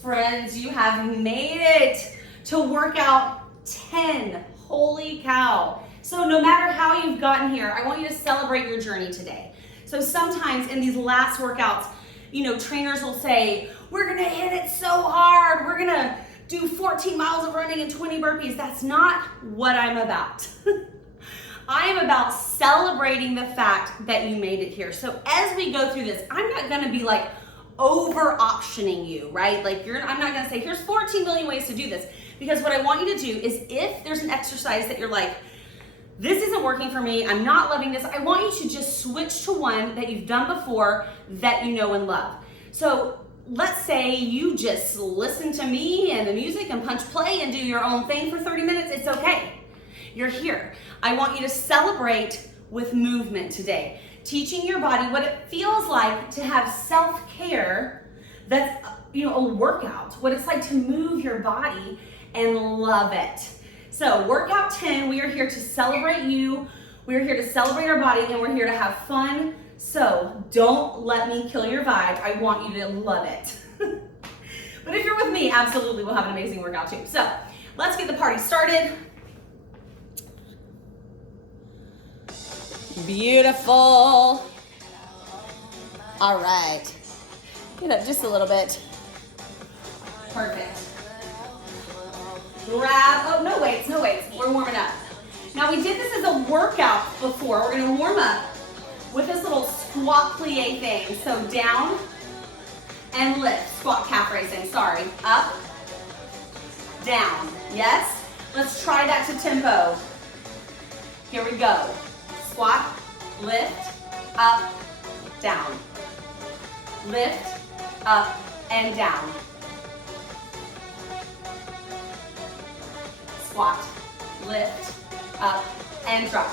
Friends, you have made it to workout 10. Holy cow. So no matter how you've gotten here, I want you to celebrate your journey today. So sometimes in these last workouts, trainers will say, we're gonna hit it so hard. We're gonna do 14 miles of running and 20 burpees. That's not what I'm about. I am about celebrating the fact that you made it here. So as we go through this, I'm not gonna be like over optioning you, right? I'm not gonna say, here's 14 million ways to do this. Because what I want you to do is if there's an exercise that you're like, this isn't working for me, I'm not loving this, I want you to just switch to one that you've done before that you know and love. So let's say you just listen to me and the music and punch play and do your own thing for 30 minutes, it's okay. You're here. I want you to celebrate with movement today. Teaching your body what it feels like to have self-care that's a workout, what it's like to move your body and love it. So workout 10, we are here to celebrate you, we're here to celebrate our body, and we're here to have fun. So don't let me kill your vibe. I want you to love it. But if you're with me, absolutely we'll have an amazing workout too. So let's get the party started. Beautiful. All right. Get up just a little bit. Perfect. Grab, oh, no weights. We're warming up. Now we did this as a workout before. We're gonna warm up with this little squat plie thing. So down and lift, squat calf raising, sorry. Up, down, yes? Let's try that to tempo. Here we go. Squat, lift, up, down. Lift, up, and down. Squat, lift, up, and drop.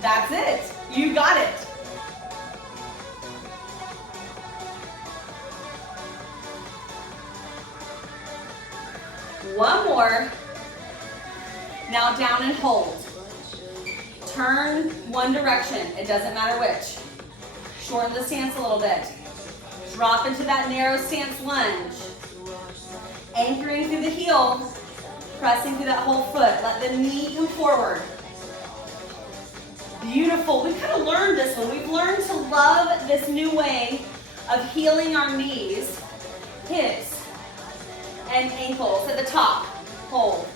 That's it. You got it. One more. Now down and hold. Turn one direction. It doesn't matter which. Shorten the stance a little bit. Drop into that narrow stance lunge. Anchoring through the heel. Pressing through that whole foot. Let the knee come forward. Beautiful. We've kind of learned this one. We've learned to love this new way of healing our knees, hips, and ankles. At the top, hold.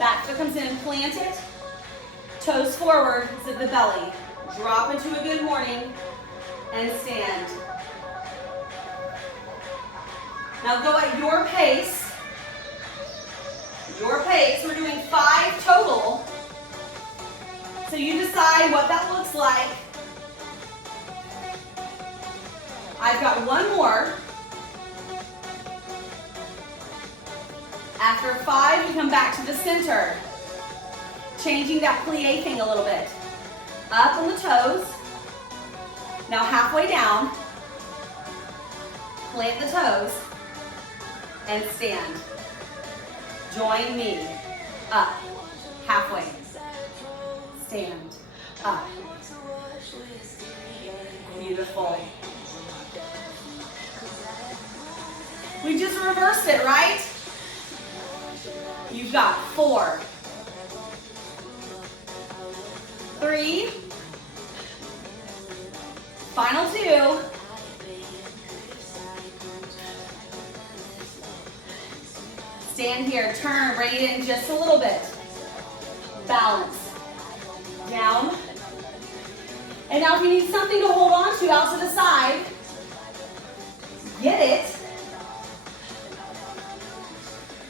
Back foot comes in, plant it. Toes forward, zip the belly. Drop into a good morning and stand. Now go at your pace. Your pace. We're doing 5 total. So you decide what that looks like. I've got one more. After 5, you come back to the center. Changing that plie thing a little bit. Up on the toes. Now halfway down. Plant the toes. And stand. Join me. Up. Halfway. Stand. Up. Beautiful. We just reversed it, right? You've got 4, 3, final 2, stand here, turn, bring it in just a little bit, balance, down, and now if you need something to hold on to out to the side, get it,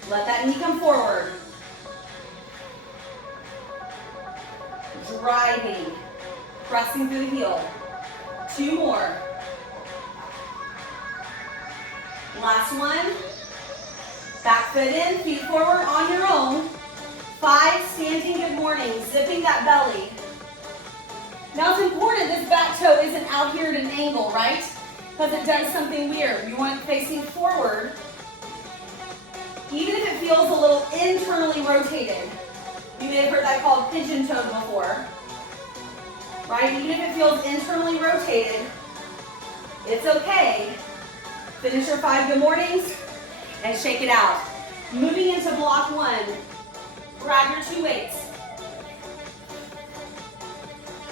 let that knee come forward. Driving, pressing through the heel. 2 more. Last one. Back foot in, feet forward on your own. 5, standing good morning, zipping that belly. Now it's important this back toe isn't out here at an angle, right? Because it does something weird. You want it facing forward. Even if it feels a little internally rotated. You may have heard that called pigeon toe before. right? Even if it feels internally rotated, it's okay. Finish your 5 good mornings and shake it out. Moving into block 1, grab your 2 weights.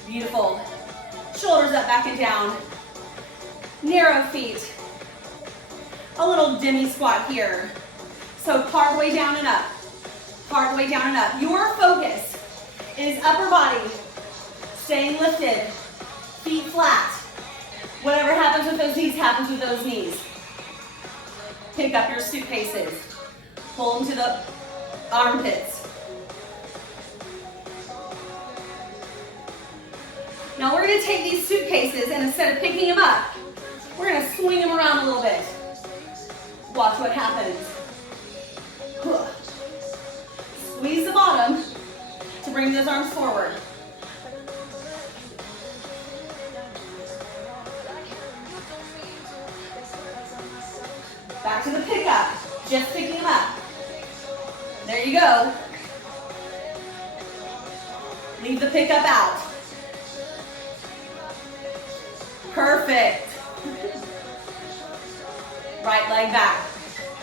Beautiful. Shoulders up, back and down. Narrow feet. A little demi squat here. So part way down and up. Part way down and up. Your focus is upper body, staying lifted, feet flat. Whatever happens with those knees happens with those knees. Pick up your suitcases. Pull them to the armpits. Now we're going to take these suitcases and instead of picking them up, we're going to swing them around a little bit. Watch what happens. Squeeze the bottom to bring those arms forward. Back to the pickup, just picking them up. There you go. Leave the pickup out. Perfect. Right leg back.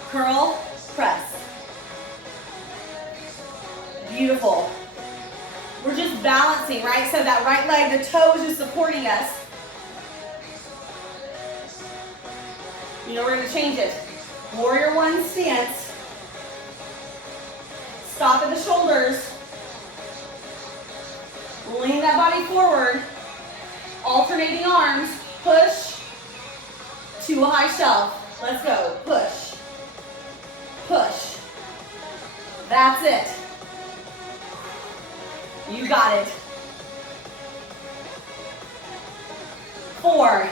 Curl, press. Beautiful. We're just balancing, right? So that right leg, the toe is just supporting us. You know, we're going to change it. Warrior 1 stance. Stop at the shoulders. Lean that body forward. Alternating arms. Push to a high shelf. Let's go. Push. Push. That's it. You got it. 4,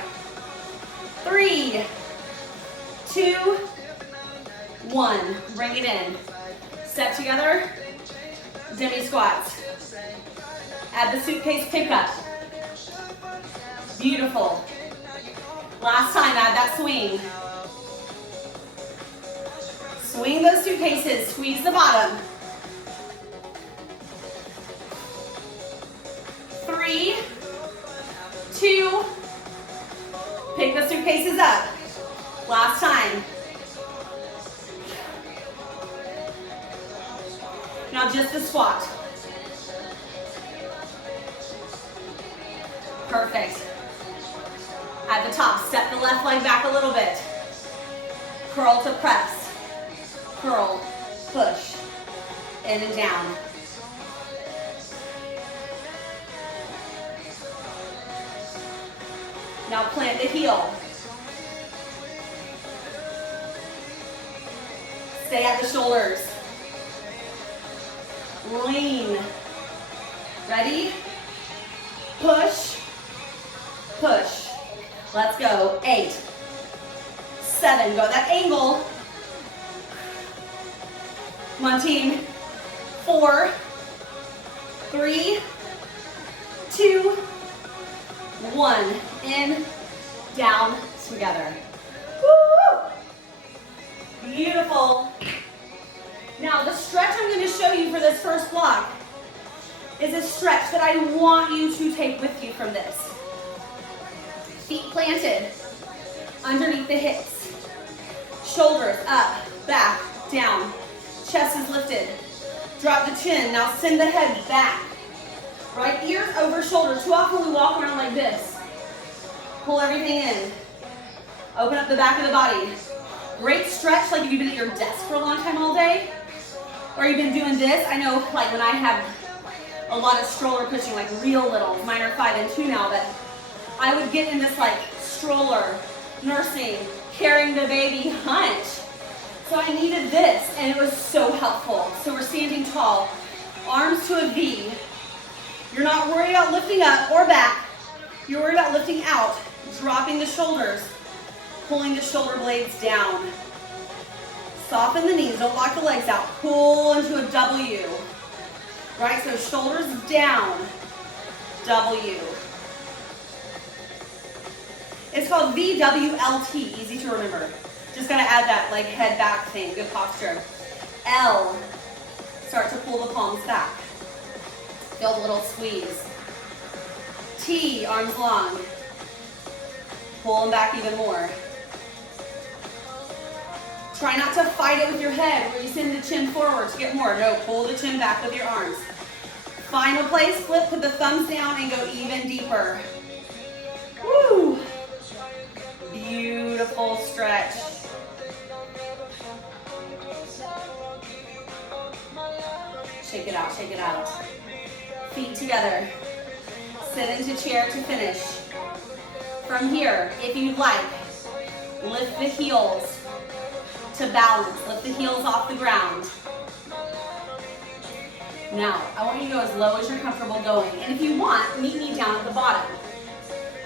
3, 2, 1. Bring it in. Step together. Demi squats. Add the suitcase pickup. Beautiful. Last time, add that swing. Swing those suitcases. Squeeze the bottom. 3, 2, pick the suitcases up. Last time. Now just a squat. Perfect. At the top, step the left leg back a little bit. Curl to press. Curl, push, in and down. Now plant the heel. Stay at the shoulders. Lean. Ready? Push, push. Let's go. 8, 7, go that angle. Come on, team. 4, 3, 2, 1. In, down, together. Woo! Beautiful. Now the stretch I'm going to show you for this first block is a stretch that I want you to take with you from this. Feet planted underneath the hips. Shoulders up, back, down. Chest is lifted. Drop the chin. Now send the head back. Right ears over shoulder. Too often we walk around like this. Pull everything in. Open up the back of the body. Great stretch like if you've been at your desk for a long time all day. Or you've been doing this. I know like when I have a lot of stroller pushing, like real little, mine are 5 and 2 now, but I would get in this like stroller, nursing, carrying the baby hunch. So I needed this and it was so helpful. So we're standing tall, arms to a V. You're not worried about lifting up or back. You're worried about lifting out, dropping the shoulders, pulling the shoulder blades down. Soften the knees, don't lock the legs out. Pull into a W. Right, so shoulders down, W. It's called VWLT, easy to remember. Just gotta add that like head back thing, good posture. L, start to pull the palms back. Feel a little squeeze. T, arms long. Pull them back even more. Try not to fight it with your head where you send the chin forward to get more. No, pull the chin back with your arms. Final place, flip, put the thumbs down and go even deeper. Woo! Beautiful stretch. Shake it out, shake it out. Feet together. Sit into chair to finish. From here, if you'd like, lift the heels to balance. Lift the heels off the ground. Now, I want you to go as low as you're comfortable going. And if you want, meet me down at the bottom.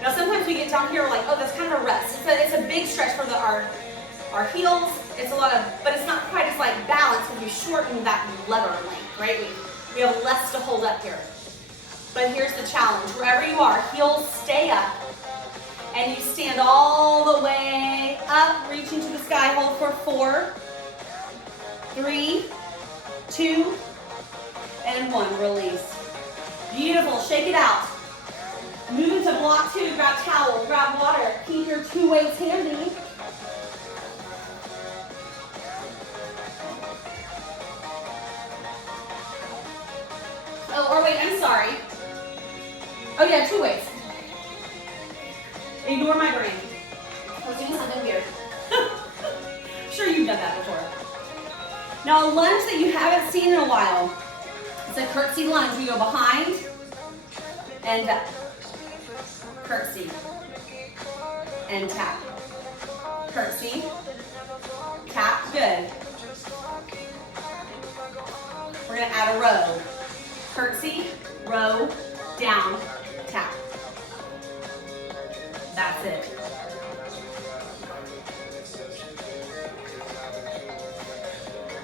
Now, sometimes we get down here, we're like, oh, that's kind of a rest. It's a big stretch for our heels. It's a lot of, but it's not quite as like balanced when you shorten that lever length, right? We have less to hold up here. But here's the challenge. Wherever you are, heels stay up. And you stand all the way up, reach into the sky, hold for 4, 3, 2, and 1, release. Beautiful, shake it out. Move into block 2, grab towel, grab water, keep your 2 weights handy. Oh, or wait, I'm sorry. Oh yeah, 2 weights. Ignore my brain. I was doing something weird. Sure, you've done that before. Now, a lunge that you haven't seen in a while. It's a curtsy lunge. We go behind and up. Curtsy and tap. Curtsy, tap. Good. We're going to add a row. Curtsy, row, down, tap. That's it.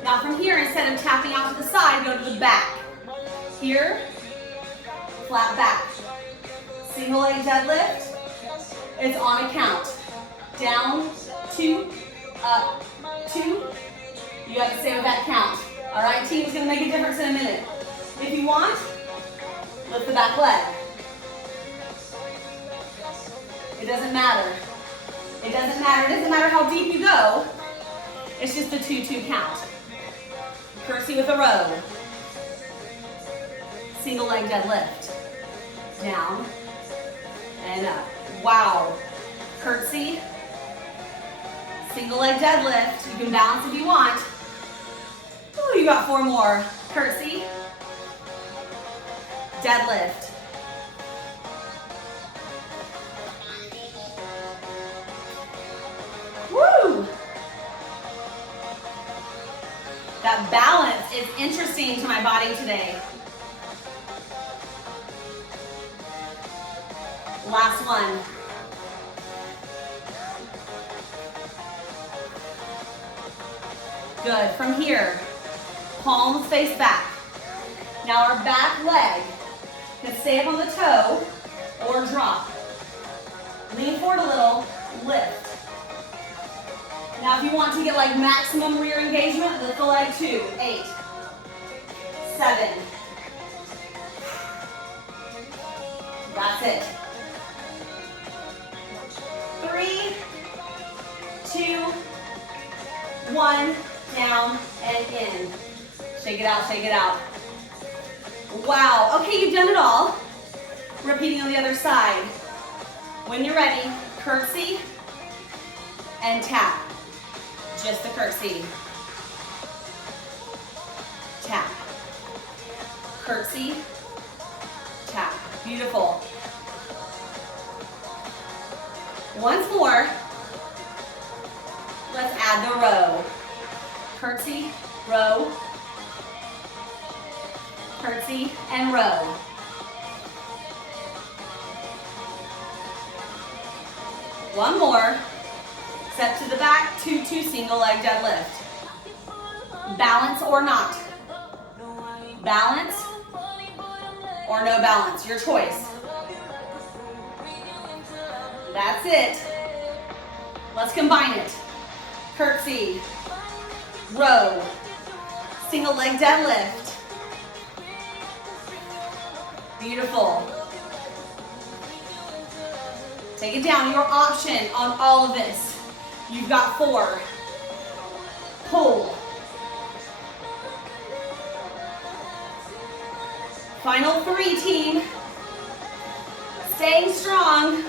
Now from here, instead of tapping out to the side, go to the back. Here, flat back. Single leg deadlift. It's on a count. Down, 2, up, 2. You have to stay with that count. All right, team's gonna make a difference in a minute. If you want, lift the back leg. It doesn't matter. It doesn't matter. It doesn't matter how deep you go. It's just a 2-2 count. Curtsy with a row. Single leg deadlift. Down and up. Wow. Curtsy. Single leg deadlift. You can balance if you want. Oh, you got 4 more. Curtsy. Deadlift. Woo! That balance is interesting to my body today. Last one. Good. From here, palms face back. Now our back leg can stay up on the toe or drop. Lean forward a little, lift. Now if you want to get like maximum rear engagement, lift the leg 2, 8, 7. That's it. 3, 2, 1, down and in. Shake it out, shake it out. Wow, okay, you've done it all. Repeating on the other side. When you're ready, curtsy and tap. Just the curtsy. Tap. Curtsy, tap. Beautiful. Once more. Let's add the row. Curtsy, row. Curtsy and row. One more. Step to the back, 2-2 single leg deadlift. Balance or not. Balance or no balance, your choice. That's it. Let's combine it. Curtsy, row, single leg deadlift. Beautiful. Take it down, your option on all of this. You've got 4. Pull. Final 3, team. Staying strong.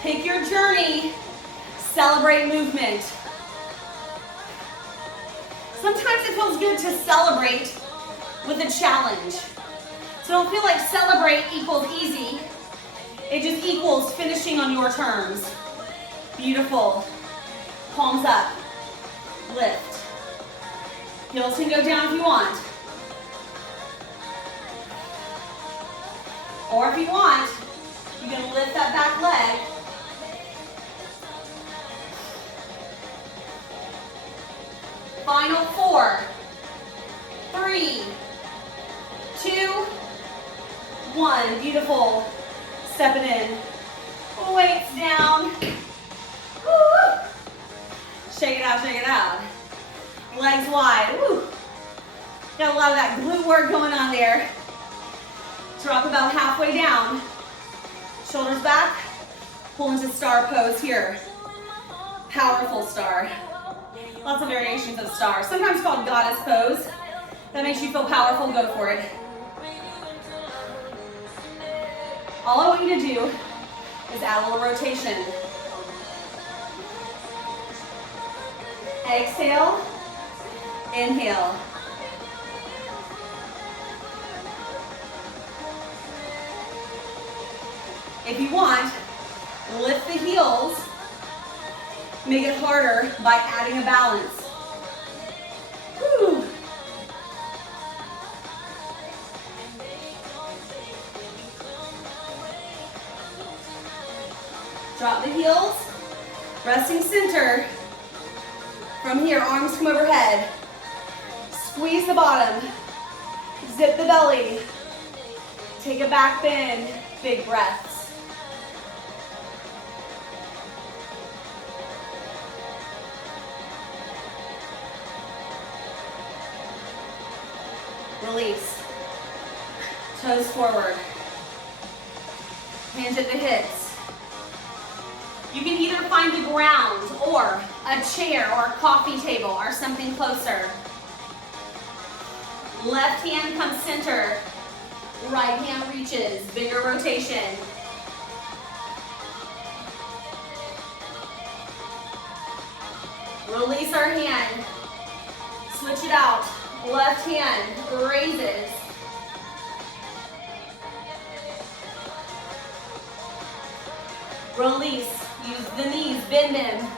Pick your journey. Celebrate movement. Sometimes it feels good to celebrate with a challenge. So don't feel like celebrate equals easy. It just equals finishing on your terms. Beautiful. Palms up. Lift. Heels can go down if you want. Or if you want, you can lift that back leg. Final 4, 3, 2, 1. Beautiful. Step it in. Weights down. Woo. Shake it out, shake it out. Legs wide. Woo. Got a lot of that glute work going on there. Drop about halfway down. Shoulders back. Pull into star pose here. Powerful star. Lots of variations of star. Sometimes called goddess pose. That makes you feel powerful. Go for it. All I want you to do is add a little rotation. Exhale. Inhale. If you want, lift the heels. Make it harder by adding a balance. Woo. Drop the heels. Resting center. From here, arms come overhead. Squeeze the bottom. Zip the belly. Take a back bend. Big breaths. Release. Toes forward. Hands at the hips. You can either find the ground or a chair or a coffee table or something closer. Left hand comes center. Right hand reaches. Bigger rotation. Release our hand. Switch it out. Left hand raises. Release. Use the knees. Bend them.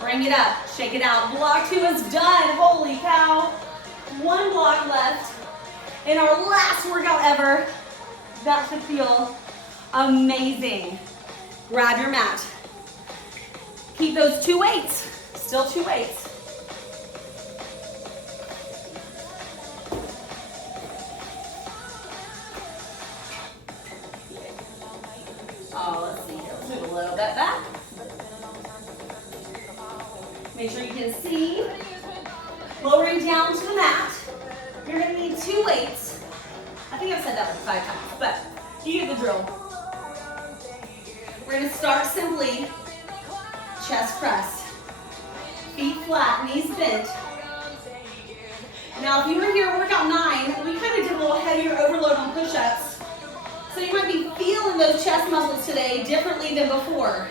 Bring it up. Shake it out. Block 2 is done. Holy cow. 1 block left. In our last workout ever. That should feel amazing. Grab your mat. Keep those 2 weights. Still 2 weights. Oh, let's see here. Let's move a little bit back. Make sure you can see. Lowering down to the mat. You're going to need 2 weights. I think I've said that like 5 times, but you get the drill. We're going to start simply. Chest press. Feet flat, knees bent. Now, if you were here at workout 9, we kind of did a little heavier overload on push-ups. So you might be feeling those chest muscles today differently than before.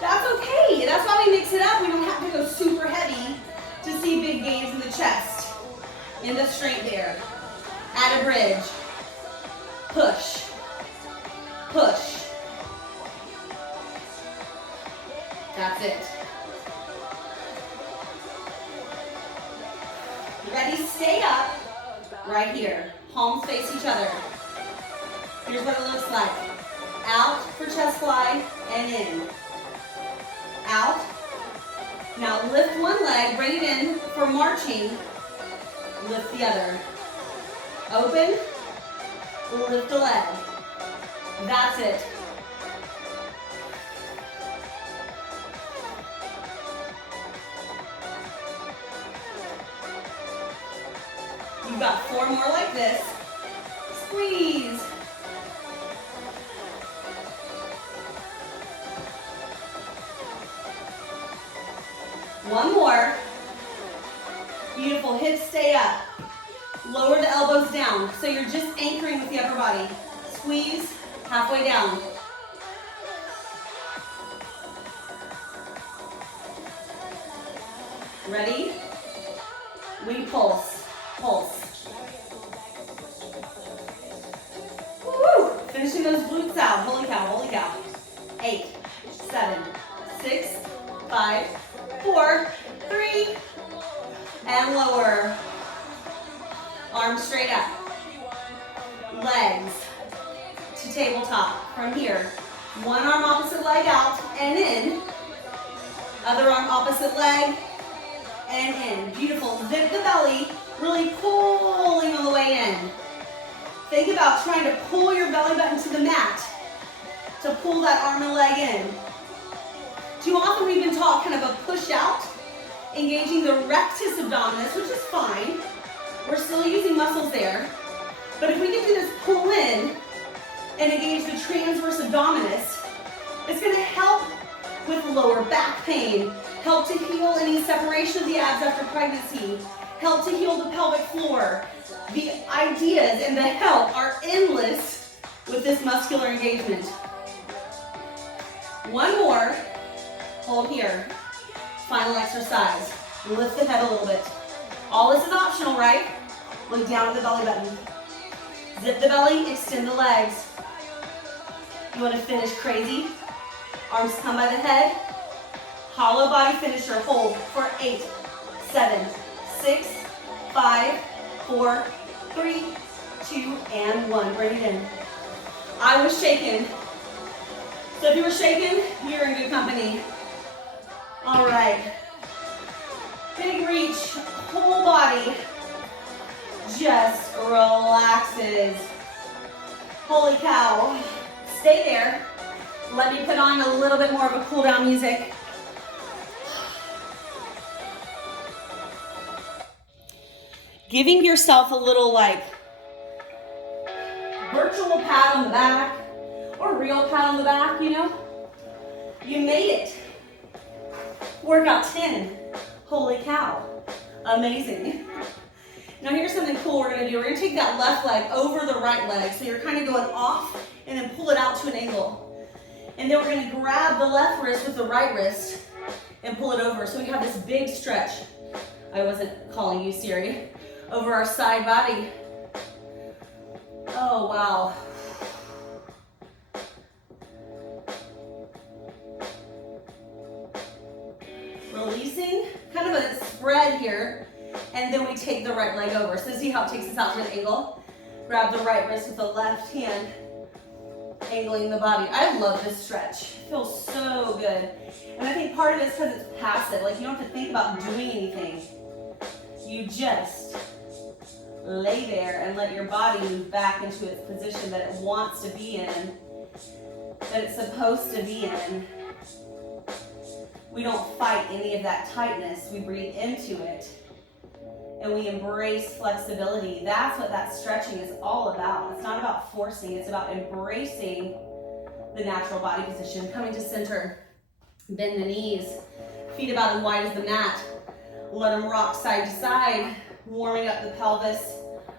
That's okay. That's why we mix it up. We don't have to go super heavy to see big gains in the chest. In the strength there. Add a bridge. Push. Push. That's it. Ready? Stay up. Right here. Palms face each other. Here's what it looks like. Out for chest fly and in. Out. Now lift one leg, bring it in for marching. Lift the other. Open. Lift a leg. That's it. You've got 4 more like this. Squeeze. One more. Beautiful, hips stay up. Lower the elbows down. So you're just anchoring with the upper body. Squeeze, halfway down. Ready? We pulse, pulse. Woo! Finishing those glutes out. Holy cow, holy cow. 8, 7, 6, 5, 4, 3, and lower. Arms straight up. Legs to tabletop. From here, one arm opposite leg out and in. Other arm opposite leg and in. Beautiful. Zip the belly, really pulling on the way in. Think about trying to pull your belly button to the mat to pull that arm and leg in. Too often we've been taught kind of a push out, engaging the rectus abdominis, which is fine. We're still using muscles there. But if we can do this pull in and engage the transverse abdominis, it's going to help with lower back pain, help to heal any separation of the abs after pregnancy, help to heal the pelvic floor. The ideas and the help are endless with this muscular engagement. One more. Hold here. Final exercise. Lift the head a little bit. All this is optional, right? Look down at the belly button. Zip the belly, extend the legs. You want to finish crazy? Arms come by the head. Hollow body finisher. Hold for 8, 7, 6, 5, 4, 3, 2, and 1. Bring it in. I was shaken. So if you were shaken, you're in good company. All right. Big reach, whole body just relaxes. Holy cow. Stay there. Let me put on a little bit more of a cool down music. Giving yourself a little like virtual pat on the back or real pat on the back, you know? You made it. Workout 10. Holy cow. Amazing. Now here's something cool we're gonna do. We're gonna take that left leg over the right leg. So you're kind of going off and then pull it out to an angle. And then we're gonna grab the left wrist with the right wrist and pull it over. So we have this big stretch. I wasn't calling you Siri. Over our side body. Oh, wow. Releasing, kind of a spread here, and then we take the right leg over. So see how it takes us out to an angle? Grab the right wrist with the left hand, angling the body. I love this stretch. It feels so good. And I think part of it is because it's passive. Like you don't have to think about doing anything. You just lay there and let your body move back into its position that it wants to be in, that it's supposed to be in. We don't fight any of that tightness. We breathe into it and we embrace flexibility. That's what that stretching is all about. It's not about forcing, it's about embracing the natural body position. Coming to center, bend the knees, feet about as wide as the mat. Let them rock side to side, warming up the pelvis.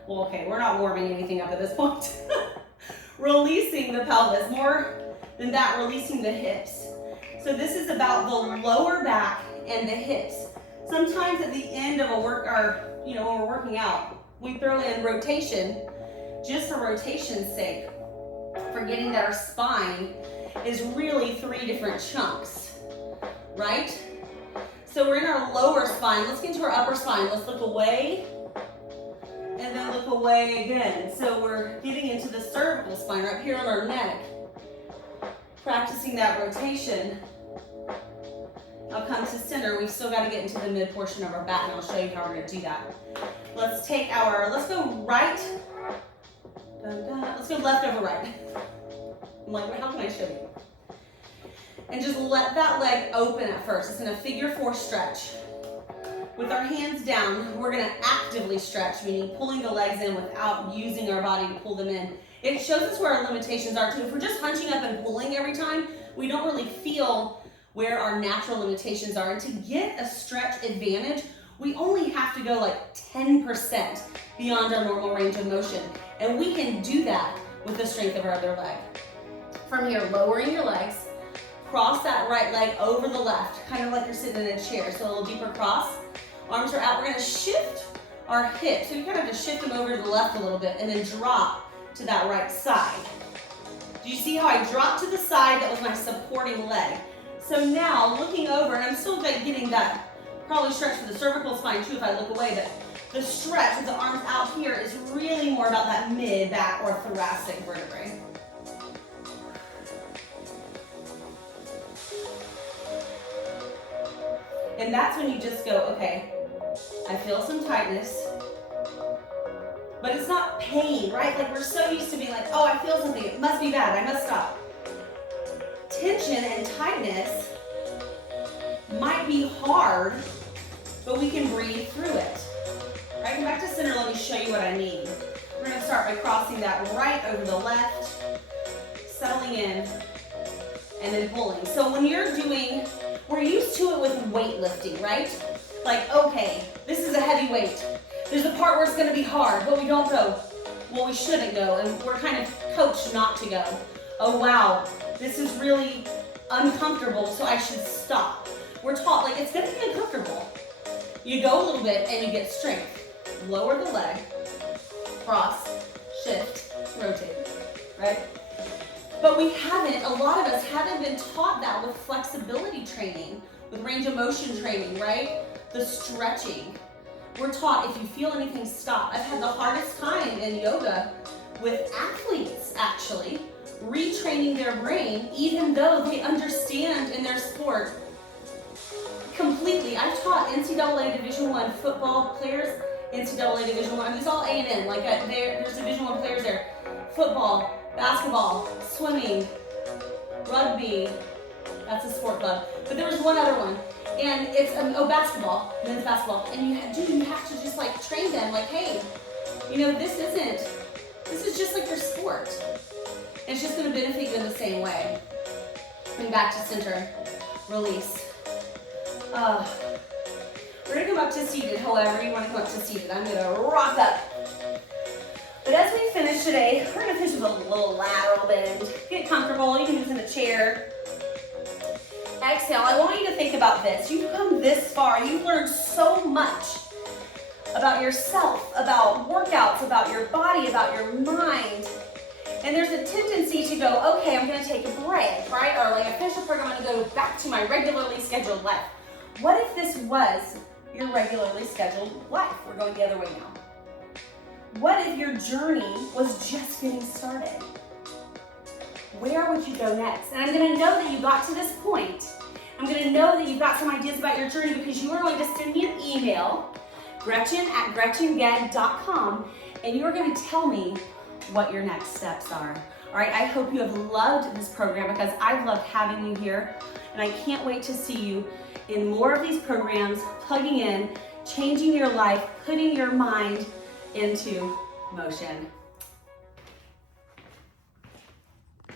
Well, okay, we're not warming anything up at this point. Releasing the pelvis, more than that, releasing the hips. So this is about the lower back and the hips. Sometimes at the end of a work, or when we're working out, we throw in rotation, just for rotation's sake, forgetting that our spine is really 3 different chunks, right? So we're in our lower spine. Let's get into our upper spine. Let's look away and then look away again. So we're getting into the cervical spine right here on our neck. Practicing that rotation. I'll come to center. We've still got to get into the mid portion of our back, and I'll show you how we're going to do that. Let's go right. Let's go left over right. I'm like, how can I show you? And just let that leg open at first. It's in a figure 4 stretch. With our hands down, we're gonna actively stretch, meaning pulling the legs in without using our body to pull them in. It shows us where our limitations are too. If we're just hunching up and pulling every time, we don't really feel where our natural limitations are. And to get a stretch advantage, we only have to go like 10% beyond our normal range of motion. And we can do that with the strength of our other leg. From here, lowering your legs, cross that right leg over the left, kind of like you're sitting in a chair. So a little deeper cross, arms are out. We're gonna shift our hips. So you kind of have to shift them over to the left a little bit and then drop to that right side. Do you see how I dropped to the side? That was my supporting leg. So now looking over, and I'm still getting that probably stretch for the cervical spine too if I look away, but the stretch with the arms out here is really more about that mid, back, or thoracic vertebrae. And that's when you just go, okay, I feel some tightness, but it's not pain, right? Like we're so used to being like, oh, I feel something, it must be bad, I must stop. Tension and tightness might be hard, but we can breathe through it. Right, come back to center, let me show you what I mean. We're gonna start by crossing that right over the left, settling in, and then pulling. So when you're doing, we're used to it with weightlifting, right? Like, okay, this is a heavy weight. There's a part where it's gonna be hard, but we don't go, well, we shouldn't go, and we're kind of coached not to go. Oh wow, this is really uncomfortable, so I should stop. We're taught, like, it's gonna be uncomfortable. You go a little bit and you get strength. Lower the leg, cross, shift, rotate, right? But we haven't, a lot of us haven't been taught that with flexibility training, with range of motion training, right? The stretching. We're taught if you feel anything, stop. I've had the hardest time in yoga with athletes, actually, retraining their brain, even though they understand in their sport completely. I've taught NCAA Division I football players, NCAA Division I, it's all A&M, like there's Division I players there. Football, basketball, swimming, rugby, that's a sport club. But there was one other one, and it's, basketball, men's basketball. And you have to just like train them, like, hey, you know, this is just like your sport. And it's just gonna benefit you in the same way. Coming back to center, release. We're gonna come up to seated, however you wanna come up to seated. I'm gonna rock up. But as we finish today, we're gonna finish with a little lateral bend. Get comfortable, you can do this in a chair. Exhale, I want you to think about this. You've come this far, you've learned so much about yourself, about workouts, about your body, about your mind. And there's a tendency to go, okay, I'm gonna take a break, right? Or like I finish the program, I'm gonna go back to my regularly scheduled life. What if this was your regularly scheduled life? We're going the other way now. What if your journey was just getting started? Where would you go next? And I'm gonna know that you got to this point. I'm gonna know that you've got some ideas about your journey because you are going to send me an email, Gretchen@GretchenGed.com, and you are gonna tell me what your next steps are. All right, I hope you have loved this program because I've loved having you here, and I can't wait to see you in more of these programs, plugging in, changing your life, putting your mind into motion.